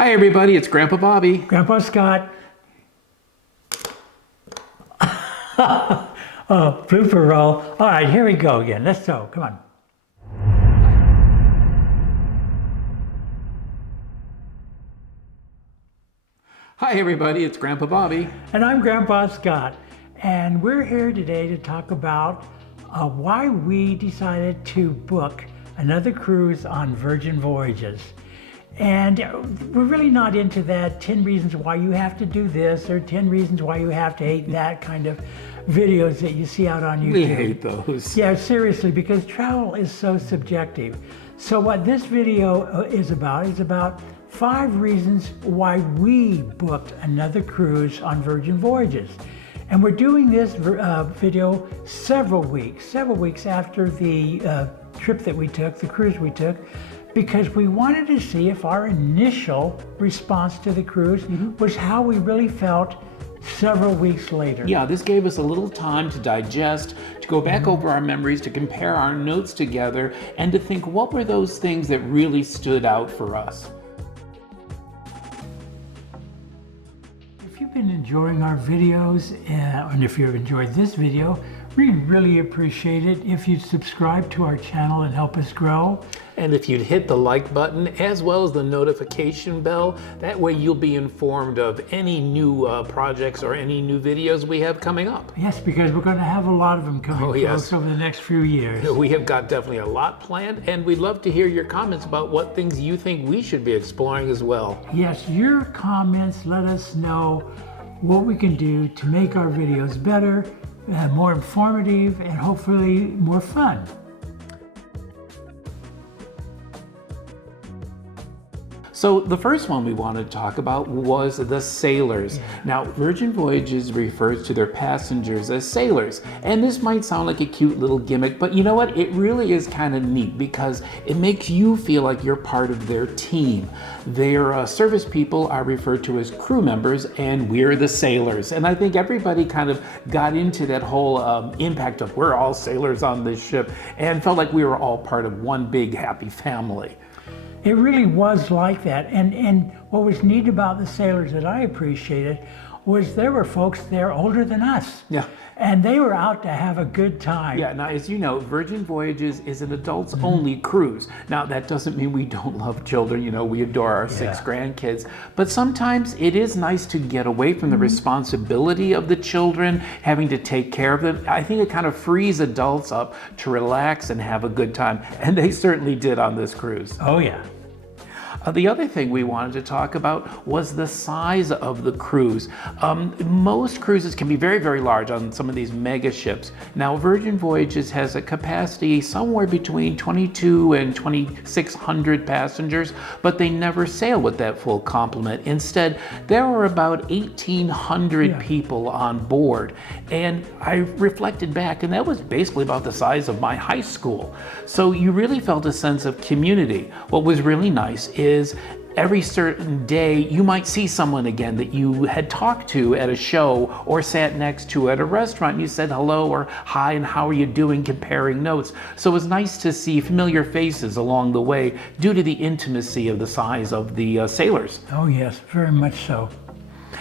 Hi everybody, it's Grandpa Bobby. Grandpa Scott. Oh, blooper roll. All right, here we go again. Let's go. Come on. Hi everybody, it's Grandpa Bobby. And I'm Grandpa Scott. And we're here today to talk about why we decided to book another cruise on Virgin Voyages. And we're really not into that 10 reasons why you have to do this or 10 reasons why you have to hate that kind of videos that you see out on YouTube. We hate those. Yeah, seriously, because travel is so subjective. So what this video is about 5 reasons why we booked another cruise on Virgin Voyages. And we're doing this video several weeks after the trip that we took, the cruise we took, because we wanted to see if our initial response to the cruise was how we really felt several weeks later. Yeah, this gave us a little time to digest, to go back over our memories, to compare our notes together, and to think what were those things that really stood out for us. If you've been enjoying our videos, and if you've enjoyed this video, we really appreciate it if you'd subscribe to our channel and help us grow. And if you'd hit the like button as well as the notification bell, that way you'll be informed of any new projects or any new videos we have coming up. Yes, because we're going to have a lot of them coming close over the next few years. We have got definitely a lot planned, and we'd love to hear your comments about what things you think we should be exploring as well. Yes, your comments let us know what we can do to make our videos better, more informative, and hopefully more fun. So the first one we wanted to talk about was the sailors. Now, Virgin Voyages refers to their passengers as sailors. And this might sound like a cute little gimmick, but you know what? It really is kind of neat because it makes you feel like you're part of their team. Their service people are referred to as crew members, and we're the sailors. And I think everybody kind of got into that whole impact of we're all sailors on this ship and felt like we were all part of one big happy family. It really was like that. And what was neat about the sailors that I appreciated was there were folks there older than us. Yeah. And they were out to have a good time. Yeah, now as you know, Virgin Voyages is an adults only cruise. Now that doesn't mean we don't love children, you know, we adore our 6 grandkids, but sometimes it is nice to get away from the responsibility of the children, having to take care of them. I think it kind of frees adults up to relax and have a good time, and they certainly did on this cruise. Oh yeah. The other thing we wanted to talk about was the size of the cruise. Most cruises can be very, very large on some of these mega ships. Now, Virgin Voyages has a capacity somewhere between 22 and 2,600 passengers, but they never sail with that full complement. Instead, there were about 1,800 people on board. And I reflected back, and that was basically about the size of my high school. So you really felt a sense of community. What was really nice is every certain day you might see someone again that you had talked to at a show or sat next to at a restaurant. You said hello or hi and how are you doing, comparing notes. So it was nice to see familiar faces along the way due to the intimacy of the size of the sailors. Oh yes, very much so.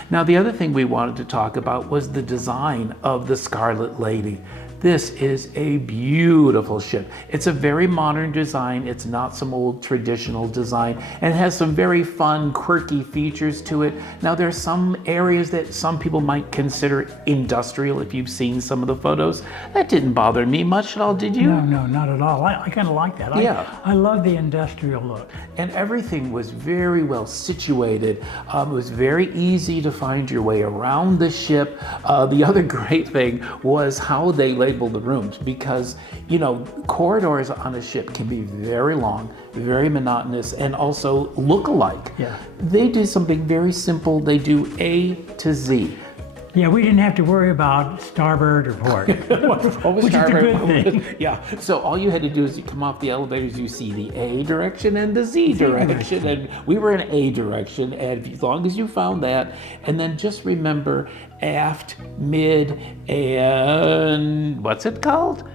Now the other thing we wanted to talk about was the design of the Scarlet Lady. This is a beautiful ship. It's a very modern design. It's not some old traditional design, and it has some very fun, quirky features to it. Now there's some areas that some people might consider industrial if you've seen some of the photos. That didn't bother me much at all, did you? No, not at all. I kind of like that. I love the industrial look. And everything was very well situated. It was very easy to find your way around the ship. The other great thing was how they label the rooms, because you know, corridors on a ship can be very long, very monotonous, and also look alike. Yeah. They do something very simple. They do A to Z. Yeah, we didn't have to worry about starboard or port, which is a good thing. Yeah, so all you had to do is you come off the elevators, you see the A direction and the Z direction, and we were in A direction, and as long as you found that, and then just remember aft, mid, and what's it called?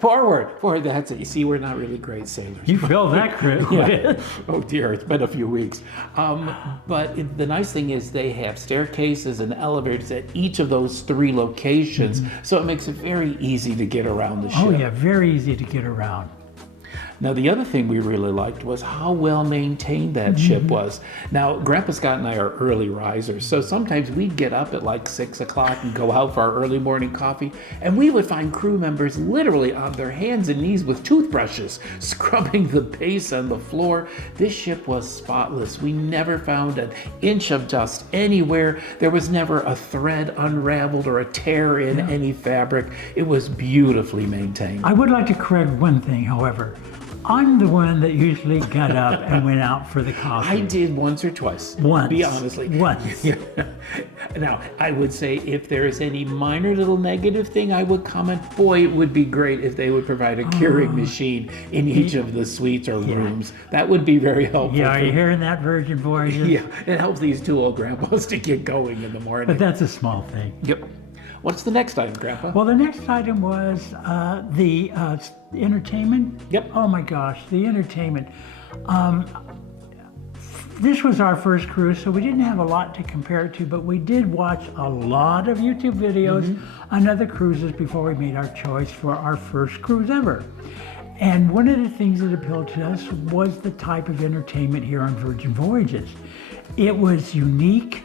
Forward. That's it. You see, we're not really great sailors. You filled that crit. Yeah. Oh dear, it's been a few weeks. But the nice thing is they have staircases and elevators at each of those 3 locations, so it makes it very easy to get around the ship. Oh yeah, very easy to get around. Now, the other thing we really liked was how well maintained that ship was. Now, Grandpa Scott and I are early risers, so sometimes we'd get up at like 6 o'clock and go out for our early morning coffee, and we would find crew members literally on their hands and knees with toothbrushes, scrubbing the base on the floor. This ship was spotless. We never found an inch of dust anywhere. There was never a thread unraveled or a tear in any fabric. It was beautifully maintained. I would like to correct one thing, however. I'm the one that usually got up and went out for the coffee. I did once or twice. Once. Be honestly. Once. Yeah. Now, I would say if there is any minor little negative thing, I would comment, boy, it would be great if they would provide a Keurig machine in each of the suites or rooms. That would be very helpful. Yeah, are you hearing that, Virgin Voyages? Yeah, it helps these 2 old grandpas to get going in the morning. But that's a small thing. Yep. What's the next item, Grandpa? Well, the next item was the entertainment. Yep. Oh my gosh, the entertainment. This was our first cruise, so we didn't have a lot to compare it to, but we did watch a lot of YouTube videos on other cruises before we made our choice for our first cruise ever. And one of the things that appealed to us was the type of entertainment here on Virgin Voyages. It was unique.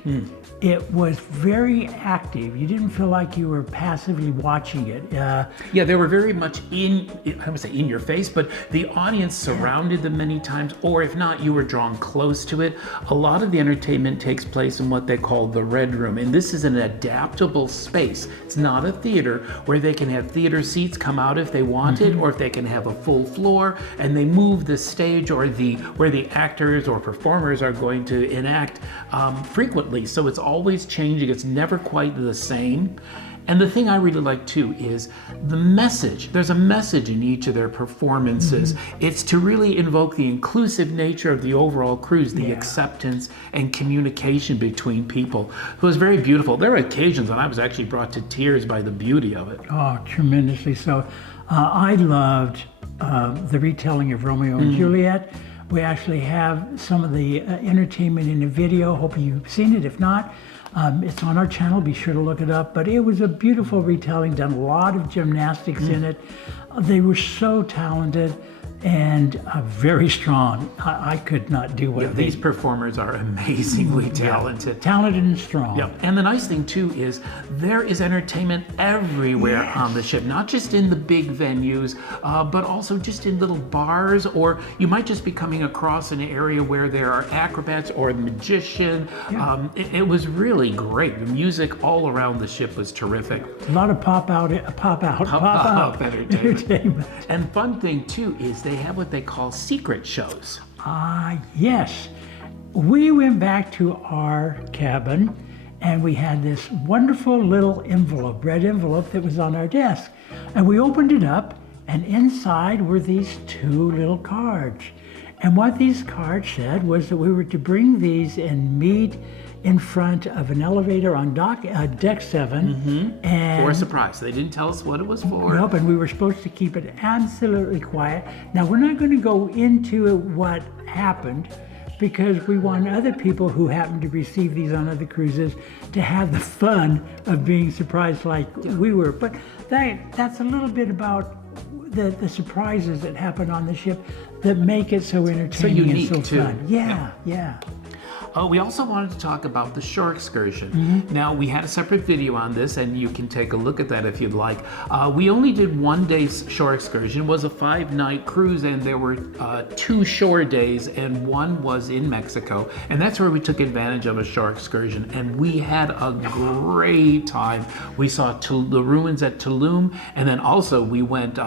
It was very active. You didn't feel like you were passively watching it. Yeah, they were very much I would say in your face, but the audience surrounded them many times, or if not, you were drawn close to it. A lot of the entertainment takes place in what they call the Red Room, and this is an adaptable space. It's not a theater where they can have theater seats come out if they wanted, or if they can have a full floor, and they move the stage or where the actors or performers are going to enact frequently. So it's always changing. It's never quite the same. And the thing I really like too is the message. There's a message in each of their performances. It's to really invoke the inclusive nature of the overall cruise, the acceptance and communication between people. It was very beautiful. There were occasions when I was actually brought to tears by the beauty of it. Oh, tremendously so. I loved the retelling of Romeo and Juliet. We actually have some of the entertainment in the video. Hope you've seen it. If not, it's on our channel. Be sure to look it up. But it was a beautiful retelling, done a lot of gymnastics in it. They were so talented and very strong. I could not do what these performers are amazingly talented. Talented and strong. Yep. And the nice thing too is there is entertainment everywhere on the ship, not just in the big venues, but also just in little bars, or you might just be coming across an area where there are acrobats or a magician. It was really great. The music all around the ship was terrific. A lot of pop out entertainment. And fun thing too is they have what they call secret shows. Yes. We went back to our cabin and we had this wonderful little envelope, red envelope that was on our desk. And we opened it up and inside were these 2 little cards. And what these cards said was that we were to bring these and meet in front of an elevator on deck 7. And for a surprise. They didn't tell us what it was for. Nope, and we were supposed to keep it absolutely quiet. Now, we're not going to go into what happened because we want other people who happen to receive these on other cruises to have the fun of being surprised like we were. But that's a little bit about the surprises that happen on the ship that make it so entertaining and so too. fun. Yeah. We also wanted to talk about the shore excursion. Now, we had a separate video on this, and you can take a look at that if you'd like. We only did 1 day shore excursion. It was a 5-night cruise, and there were 2 shore days, and 1 was in Mexico. And that's where we took advantage of a shore excursion, and we had a great time. We saw the ruins at Tulum, and then also we went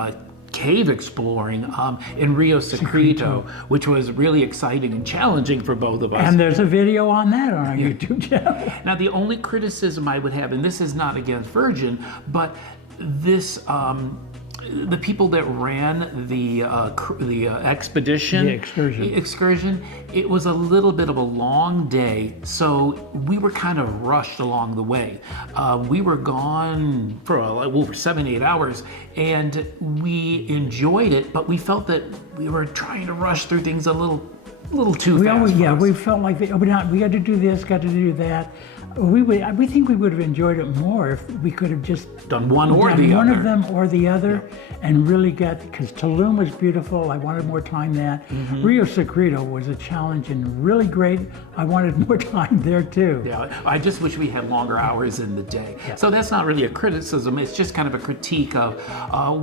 cave exploring in Rio Secreto, which was really exciting and challenging for both of us. And there's a video on that on our YouTube channel. Now, the only criticism I would have, and this is not against Virgin, but this the people that ran the expedition, The excursion. it was a little bit of a long day, so we were kind of rushed along the way. We were gone for over 7-8 hours, and we enjoyed it, but we felt that we were trying to rush through things a little too fast. We felt like we got to do this, got to do that. We think we would have enjoyed it more if we could have just done one or the one other. of them or the other, and really because Tulum was beautiful. I wanted more time there. Rio Secreto was a challenge and really great. I wanted more time there too. Yeah, I just wish we had longer hours in the day. So that's not really a criticism. It's just kind of a critique of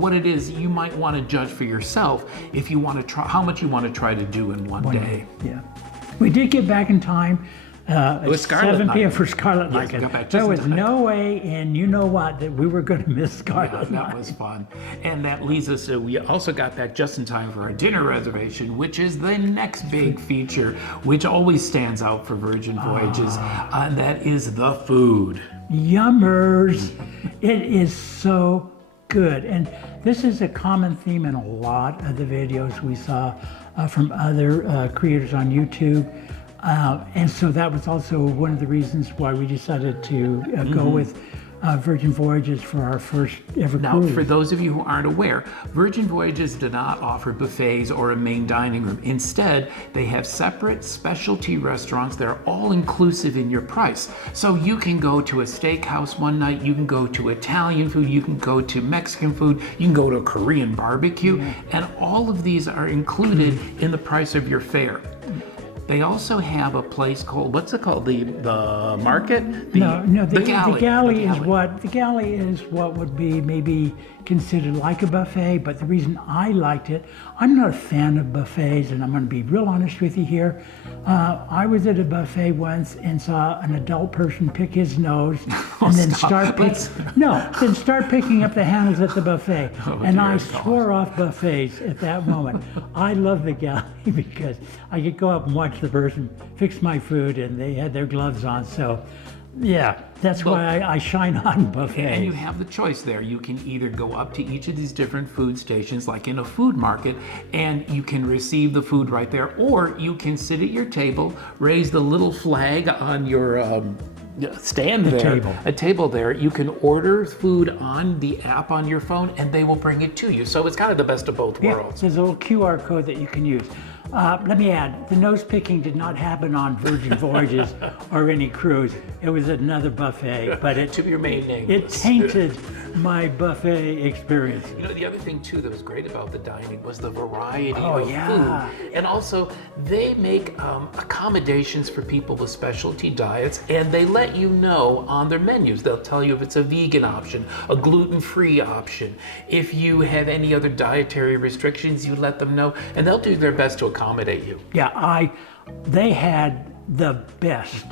what it is you might want to judge for yourself if you want to try how much you want to try to do in one day. Yeah, we did get back in time. It was 7 p.m. for Scarlet Night. There was no way, and you know what, that we were going to miss Scarlet Night. That was fun. And that leads us to, we also got back just in time for our dinner reservation, which is the next big feature, which always stands out for Virgin Voyages, and that is the food. Yummers! It is so good. And this is a common theme in a lot of the videos we saw from other creators on YouTube. And so that was also one of the reasons why we decided to go with Virgin Voyages for our first ever cruise. Now, for those of you who aren't aware, Virgin Voyages did not offer buffets or a main dining room. Instead, they have separate specialty restaurants. They're all inclusive in your price. So you can go to a steakhouse one night, you can go to Italian food, you can go to Mexican food, you can go to a Korean barbecue, and all of these are included in the price of your fare. They also have a place called, what's it called? The market? The galley is what would be maybe considered like a buffet, but the reason I liked it, I'm not a fan of buffets, and I'm going to be real honest with you here. I was at a buffet once and saw an adult person pick his nose and then start picking up the handles at the buffet. And I swore off buffets at that moment. I love the galley because I could go up and watch the person fix my food, and they had their gloves on. So yeah, that's why I shine on buffets. And you have the choice there. You can either go up to each of these different food stations, like in a food market, and you can receive the food right there, or you can sit at your table, raise the little flag on your stand there, a table there. You can order food on the app on your phone, and they will bring it to you. So it's kind of the best of both worlds. There's a little QR code that you can use. Let me add, the nose picking did not happen on Virgin Voyages or any cruise. It was another buffet, but it to your main name. It tainted my buffet experience. You know, the other thing too that was great about the dining was the variety of food, and also they make accommodations for people with specialty diets, and they let you know on their menus. They'll tell you if it's a vegan option, a gluten-free option. If you have any other dietary restrictions, you let them know, and they'll do their best to accommodate you. Yeah, they had the best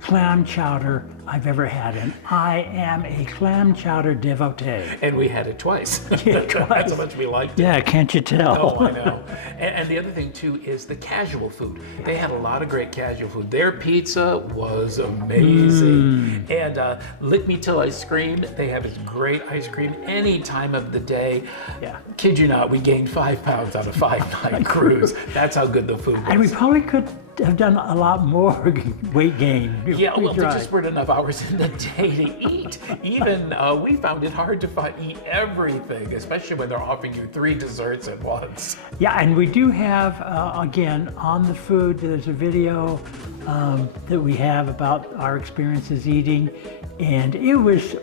clam chowder I've ever had, and I am a clam chowder devotee. And we had it twice. Yeah, twice. That's how much we liked it. Yeah, can't you tell? Oh, I know. And the other thing too is the casual food. They had a lot of great casual food. Their pizza was amazing. And Lick Me Till I Scream, they have this great ice cream any time of the day. Yeah. Kid you not, we gained 5 pounds on a 5-night cruise. That's how good the food was. And we probably could have done a lot more weight gain. Yeah, well, there just weren't enough hours in the day to eat. Even we found it hard to eat everything, especially when they're offering you 3 desserts at once. Yeah, and we do have, again, on the food, there's a video that we have about our experiences eating, and it was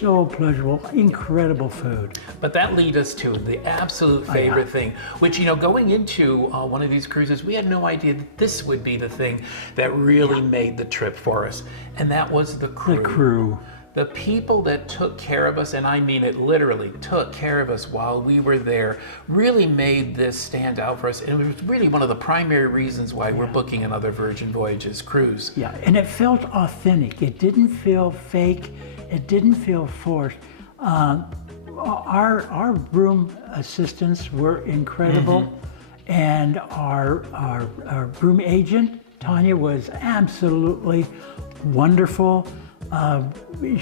so pleasurable, incredible food. But that leads us to the absolute favorite thing, which, going into one of these cruises, we had no idea that this would be the thing that really made the trip for us. And that was the crew. The crew. The people that took care of us, and I mean it literally, took care of us while we were there, really made this stand out for us. And it was really one of the primary reasons why we're booking another Virgin Voyages cruise. Yeah, and it felt authentic. It didn't feel fake. It didn't feel forced. Our room assistants were incredible, and our room agent, Tanya, was absolutely wonderful.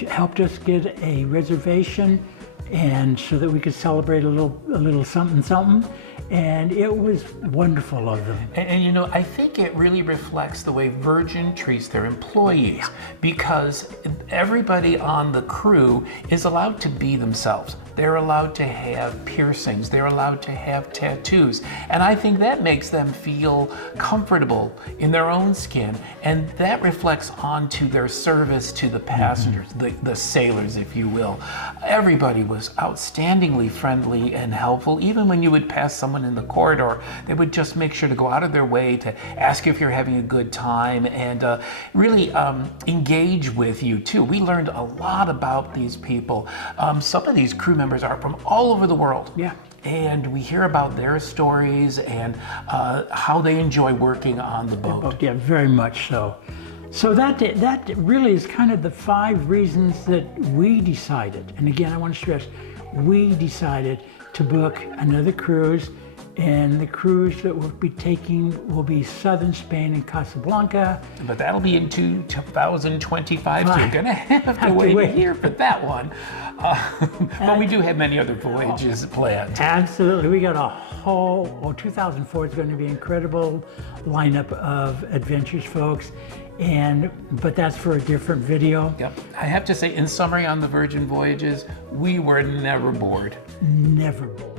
Helped us get a reservation and so that we could celebrate a little something something. And it was wonderful of them. And you know, I think it really reflects the way Virgin treats their employees, because everybody on the crew is allowed to be themselves. They're allowed to have piercings, they're allowed to have tattoos, and I think that makes them feel comfortable in their own skin, and that reflects onto their service to the passengers, the sailors, if you will. Everybody was outstandingly friendly and helpful. Even when you would pass someone in the corridor, they would just make sure to go out of their way to ask if you're having a good time, and really engage with you too. We learned a lot about these people. Some of these crew members are from all over the world. Yeah. And we hear about their stories and how they enjoy working on the boat. Yeah, very much so. So that really is kind of the 5 reasons that we decided, and again, I want to stress, we decided to book another cruise, and the cruise that we'll be taking will be southern Spain and Casablanca. But that'll be in 2025, so you're going to have to wait a year for that one. But we do have many other voyages planned. Absolutely. We got a whole, 2004 is going to be an incredible lineup of adventures, folks. But that's for a different video. Yep. I have to say, in summary on the Virgin Voyages, we were never bored. Never bored.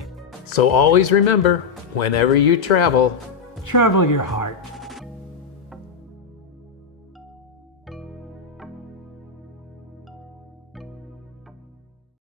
So always remember, whenever you travel, Travel your heart.